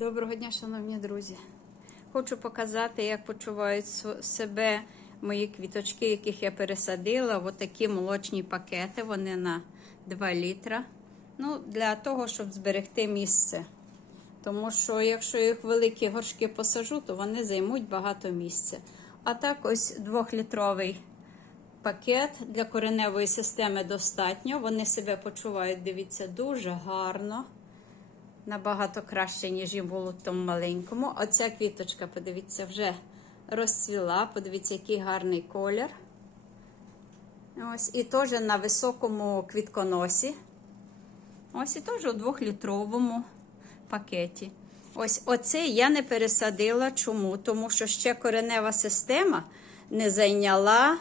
Доброго дня, шановні друзі. Хочу показати, як почувають себе мої квіточки, яких я пересадила. Ось такі молочні пакети, вони на 2 літра. Ну, для того, щоб зберегти місце. Тому що, якщо їх великі горшки посажу, то вони займуть багато місця. А так, ось 2-літровий пакет для кореневої системи достатньо. Вони себе почувають, дивіться, дуже гарно. Набагато краще, ніж і було в тому маленькому. Оця квіточка, подивіться, вже розцвіла. Подивіться, який гарний колір. Ось, і теж на високому квітконосі. Ось і теж у двохлітровому пакеті. Ось оцей я не пересадила. Чому? Тому що ще коренева система не зайняла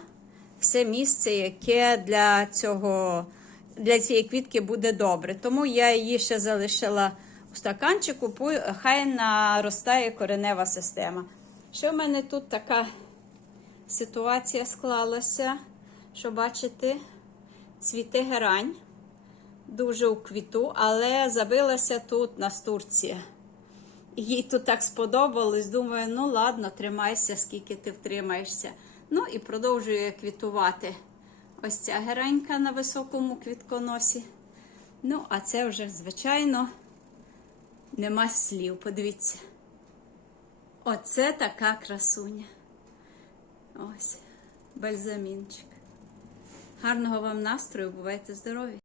все місце, яке для цього, для цієї квітки буде добре. Тому я її ще залишила у стаканчику, хай наростає коренева система. Ще в мене тут така ситуація склалася, що бачите, цвіте герань дуже у квіту, але забилася тут настурція. Їй тут так сподобалось. Думаю, ну ладно, тримайся, скільки ти втримаєшся. Ну і продовжує квітувати. Ось ця геранька на високому квітконосі. Ну, а це вже, звичайно, нема слів. Подивіться. Оце така красуня. Ось, бальзамінчик. Гарного вам настрою, бувайте здорові!